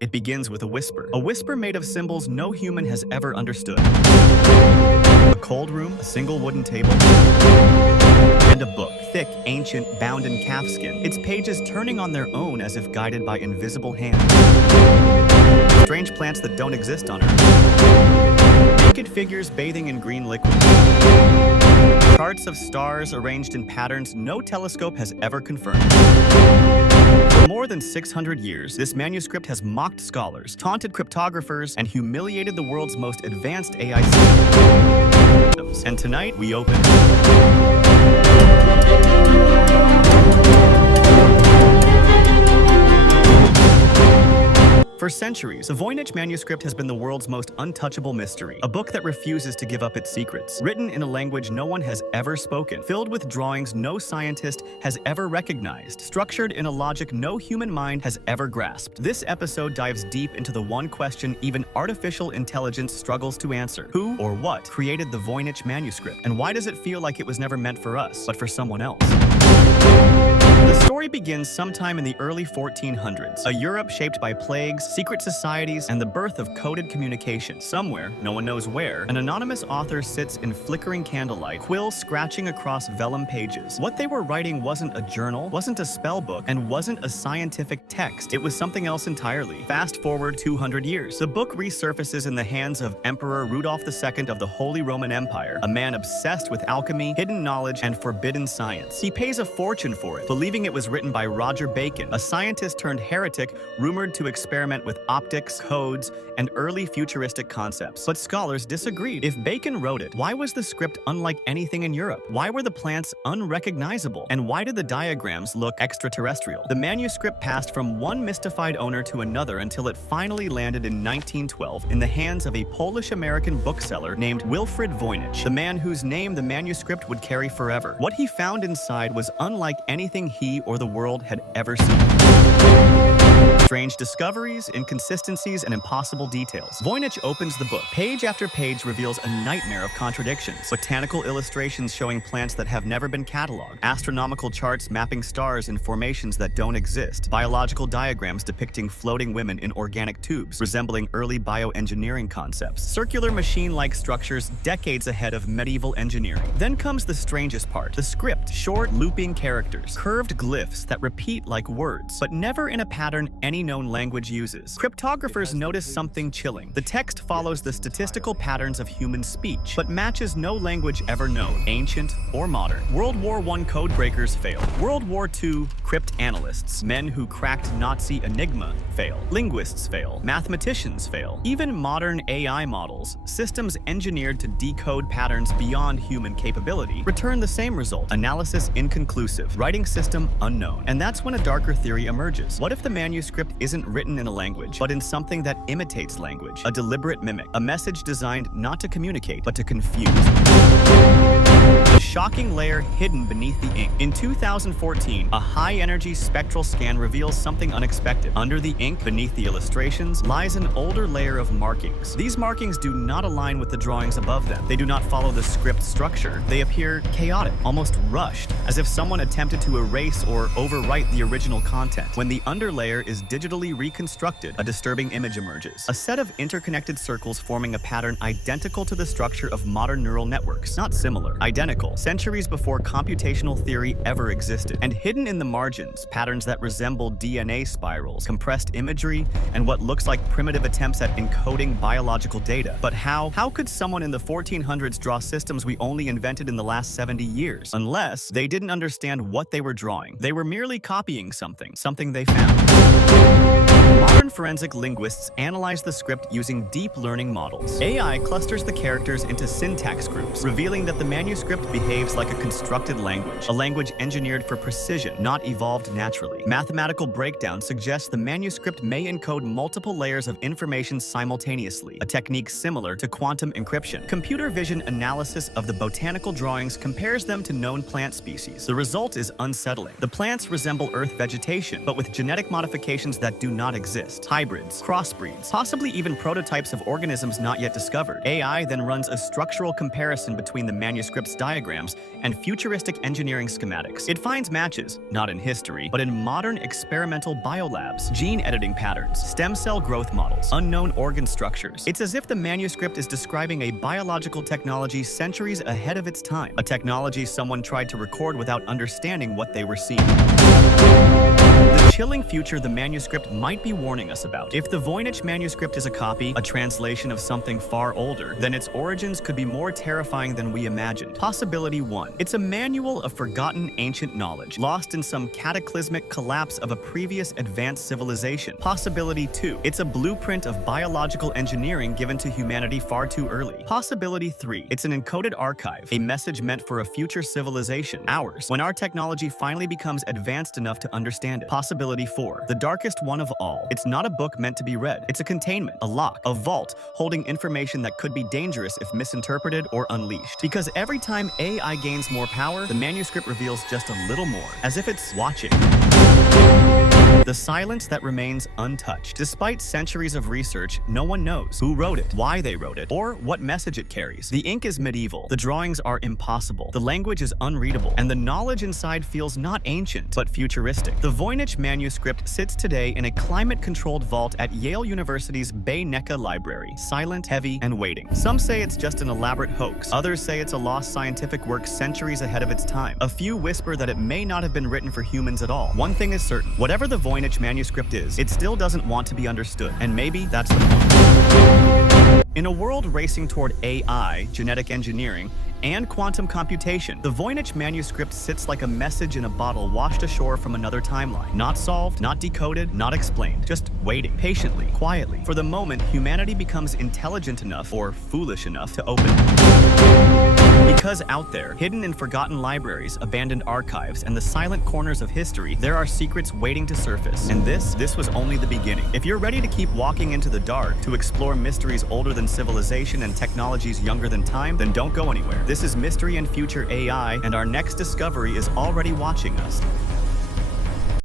It begins with a whisper made of symbols no human has ever understood. A cold room, a single wooden table, and a book, thick, ancient, bound in calfskin, its pages turning on their own as if guided by invisible hands. Strange plants that don't exist on Earth. Naked figures bathing in green liquid. Charts of stars arranged in patterns no telescope has ever confirmed. For more than 600 years, this manuscript has mocked scholars, taunted cryptographers, and humiliated the world's most advanced AI systems. And tonight, we open For centuries, the Voynich Manuscript has been the world's most untouchable mystery, a book that refuses to give up its secrets. Written in a language no one has ever spoken, filled with drawings no scientist has ever recognized, structured in a logic no human mind has ever grasped. This episode dives deep into the one question even artificial intelligence struggles to answer. Who or what created the Voynich Manuscript, and why does it feel like it was never meant for us, but for someone else? The story begins sometime in the early 1400s, a Europe shaped by plagues, secret societies, and the birth of coded communication. Somewhere, no one knows where, an anonymous author sits in flickering candlelight, quill scratching across vellum pages. What they were writing wasn't a journal, wasn't a spell book, and wasn't a scientific text. It was something else entirely. Fast forward 200 years. The book resurfaces in the hands of Emperor Rudolph II of the Holy Roman Empire, a man obsessed with alchemy, hidden knowledge, and forbidden science. He pays a fortune for it, believing it was written by Roger Bacon, a scientist turned heretic rumored to experiment with optics, codes, and early futuristic concepts. But scholars disagreed. If Bacon wrote it, why was the script unlike anything in Europe? Why were the plants unrecognizable? And why did the diagrams look extraterrestrial? The manuscript passed from one mystified owner to another until it finally landed in 1912 in the hands of a Polish-American bookseller named Wilfrid Voynich, the man whose name the manuscript would carry forever. What he found inside was unlike anything he or the world had ever seen. Strange discoveries, inconsistencies, and impossible details. Voynich opens the book. Page after page reveals a nightmare of contradictions. Botanical illustrations showing plants that have never been cataloged. Astronomical charts mapping stars in formations that don't exist. Biological diagrams depicting floating women in organic tubes, resembling early bioengineering concepts. Circular machine-like structures decades ahead of medieval engineering. Then comes the strangest part. The script. Short, looping characters. Curved glyphs that repeat like words, but never in a pattern any known language uses. Cryptographers notice something chilling. The text follows the statistical patterns of human speech, but matches no language ever known, ancient or modern. World War I codebreakers fail. World War II cryptanalysts, men who cracked Nazi Enigma, fail. Linguists fail. Mathematicians fail. Even modern AI models, systems engineered to decode patterns beyond human capability, return the same result. Analysis inconclusive. Writing system unknown. And that's when a darker theory emerges. What if the manuscript isn't written in a language, but in something that imitates language? A deliberate mimic. A message designed not to communicate, but to confuse. The shocking layer hidden beneath the ink. In 2014, a high-energy spectral scan reveals something unexpected. Under the ink, beneath the illustrations, lies an older layer of markings. These markings do not align with the drawings above them. They do not follow the script structure. They appear chaotic, almost rushed, as if someone attempted to erase or overwrite the original content. When the underlayer is digitally reconstructed, a disturbing image emerges. A set of interconnected circles forming a pattern identical to the structure of modern neural networks. Not similar, identical, centuries before computational theory ever existed. And hidden in the margins, patterns that resemble DNA spirals, compressed imagery, and what looks like primitive attempts at encoding biological data. But how could someone in the 1400s draw systems we only invented in the last 70 years? Unless they didn't understand what they were drawing. They were merely copying something they found. Modern forensic linguists analyze the script using deep learning models. AI clusters the characters into syntax groups, revealing that the manuscript behaves like a constructed language, a language engineered for precision, not evolved naturally. Mathematical breakdown suggests the manuscript may encode multiple layers of information simultaneously, a technique similar to quantum encryption. Computer vision analysis of the botanical drawings compares them to known plant species. The result is unsettling. The plants resemble Earth vegetation, but with genetic modifications that do not exist. Hybrids, crossbreeds, possibly even prototypes of organisms not yet discovered. AI then runs a structural comparison between the manuscript's diagrams and futuristic engineering schematics. It finds matches, not in history, but in modern experimental biolabs, gene editing patterns, stem cell growth models, unknown organ structures. It's as if the manuscript is describing a biological technology centuries ahead of its time, a technology someone tried to record without understanding what they were seeing. The chilling future the manuscript might be warning us about. If the Voynich Manuscript is a copy, a translation of something far older, then its origins could be more terrifying than we imagined. Possibility 1. It's a manual of forgotten ancient knowledge, lost in some cataclysmic collapse of a previous advanced civilization. Possibility 2. It's a blueprint of biological engineering given to humanity far too early. Possibility 3. It's an encoded archive, a message meant for a future civilization, ours, when our technology finally becomes advanced enough to understand it. Possibility 4. The darkest one of all. It's not a book meant to be read. It's a containment, a lock, a vault, holding information that could be dangerous if misinterpreted or unleashed. Because every time AI gains more power, the manuscript reveals just a little more, as if it's watching. The silence that remains untouched. Despite centuries of research, no one knows who wrote it, why they wrote it, or what message it carries. The ink is medieval, the drawings are impossible, the language is unreadable, and the knowledge inside feels not ancient, but futuristic. The Voynich Manuscript sits today in a climate-controlled vault at Yale University's Voynich Library, silent, heavy, and waiting. Some say it's just an elaborate hoax. Others say it's a lost scientific work centuries ahead of its time. A few whisper that it may not have been written for humans at all. One thing is certain. Whatever the Voynich Manuscript is, it still doesn't want to be understood. And maybe that's the point. In a world racing toward AI, genetic engineering, and quantum computation, the Voynich Manuscript sits like a message in a bottle washed ashore from another timeline. Not solved, not decoded, not explained. Just waiting, patiently, quietly, for the moment humanity becomes intelligent enough, or foolish enough, to open it. Because out there, hidden in forgotten libraries, abandoned archives, and the silent corners of history, there are secrets waiting to surface. And this was only the beginning. If you're ready to keep walking into the dark, to explore mysteries older than civilization and technologies younger than time, then don't go anywhere. This is Mystery and Future AI, and our next discovery is already watching us.